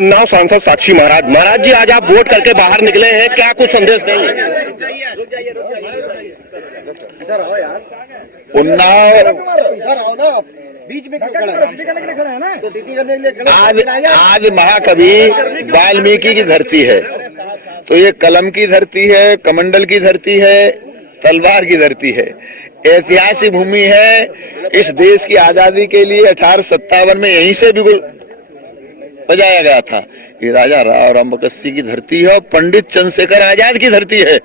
उन्नाव सांसद साक्षी महाराज। महाराज जी, आज आप वोट करके बाहर निकले हैं, क्या कुछ संदेश देंगे? उन्नाव आज महाकवि वाल्मीकि की धरती है, तो ये कलम की धरती है, कमंडल की धरती है, तलवार की धरती है, ऐतिहासिक भूमि है। इस देश की आजादी के लिए 1857 में यहीं से बिगुल बजाया गया था। ये राजा राव रामबकसी की धरती है और पंडित चंद्रशेखर आजाद की धरती है।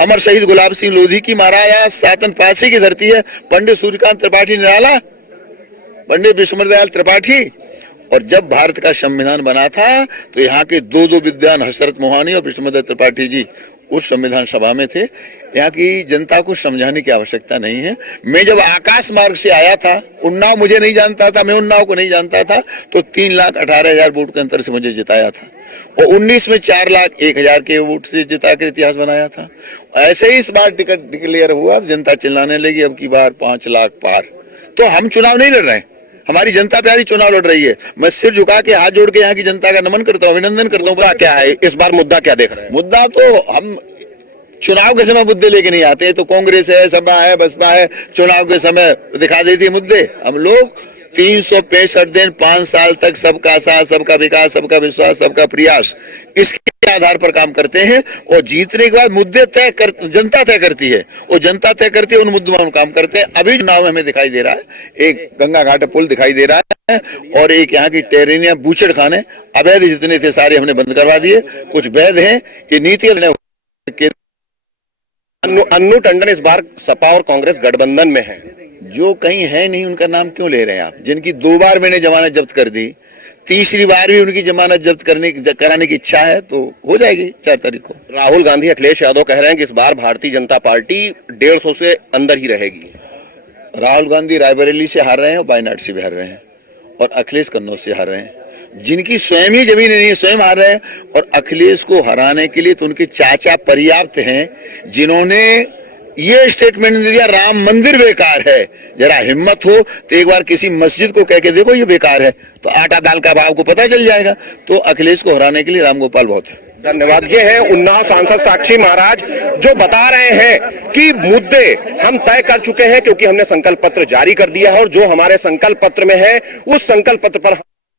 अमर शहीद गुलाब सिंह लोधी की महाराजा सातन पासी की धरती है। पंडित सूर्यकांत त्रिपाठी निराला, पंडित विस्मृत त्रिपाठी। और जब भारत का संविधान बना था तो यहाँ के दो विद्वान हसरत मोहानी और विस्मृत त्रिपाठी जी उस संविधान सभा में थे। यहाँ की जनता को समझाने की आवश्यकता नहीं है। मैं जब आकाश मार्ग से आया था, उन्नाव मुझे नहीं जानता था, मैं उन्नाव को नहीं जानता था, तो 3,18,000 वोट के अंतर से मुझे जिताया था और 19 में 4,01,000 के वोट से जिता कर इतिहास बनाया था। ऐसे ही इस बार टिकट डिक्लेयर हुआ, जनता चिल्लाने लगी अब की बार 5 लाख पार। तो हम चुनाव नहीं लड़ रहे हैं, हमारी जनता प्यारी चुनाव लड़ रही है। मैं सिर झुका के हाथ जोड़ के यहाँ की जनता का नमन करता हूँ, अभिनंदन करता हूँ। क्या है इस बार मुद्दा, क्या देख रहे हैं? मुद्दा तो हम चुनाव के समय मुद्दे लेके नहीं आते, तो कांग्रेस है, सपा है, बसपा है, चुनाव के समय दिखा देती है मुद्दे। हम लोग 365 दिन 5 साल तक सबका साथ, सबका विकास, सबका विश्वास, सबका प्रयास, इसके आधार पर काम करते हैं और जीतने के बाद मुद्दे जनता तय करती है, और जनता तय करती है, उन मुद्दों में हम काम करते हैं। अभी चुनाव में हमें दिखाई दे रहा है, एक गंगा घाट पुल दिखाई दे रहा है और एक यहाँ की टेरेनिया बूचड़ खाने अवैध जितने थे सारे हमने बंद करवा दिए, कुछ वैध हैं। ये नीति अन्नू टंडन इस बार सपा और कांग्रेस गठबंधन में है। जो कहीं है नहीं उनका नाम क्यों ले रहे हैं आप? जिनकी 2 बार मैंने जमानत जब्त कर दी, तीसरी बार भी उनकी जमानत जब्त कराने की इच्छा है तो हो जाएगी 4 तारीख को। राहुल गांधी, अखिलेश यादव कह रहे हैं कि इस बार भारतीय जनता पार्टी 150 से अंदर ही रहेगी। राहुल गांधी रायबरेली से हार रहे हैं और वायनाड से भी हार रहे हैं, और अखिलेश कन्नौज से हार रहे हैं, जिनकी स्वयं ही जमीन नहीं है, स्वयं हार रहे हैं। और अखिलेश को हराने के लिए तो उनके चाचा पर्याप्त हैं, जिन्होंने ये स्टेटमेंट दिया राम मंदिर बेकार है। जरा हिम्मत हो तो एक बार किसी मस्जिद को कह के देखो ये बेकार है, तो आटा दाल का भाव को पता चल जाएगा। तो अखिलेश को हराने के लिए राम गोपाल बहुत है। धन्यवाद। ये है उन्नाव सांसद साक्षी महाराज, जो बता रहे हैं कि मुद्दे हम तय कर चुके हैं क्योंकि हमने संकल्प पत्र जारी कर दिया है और जो हमारे संकल्प पत्र में है उस संकल्प पत्र पर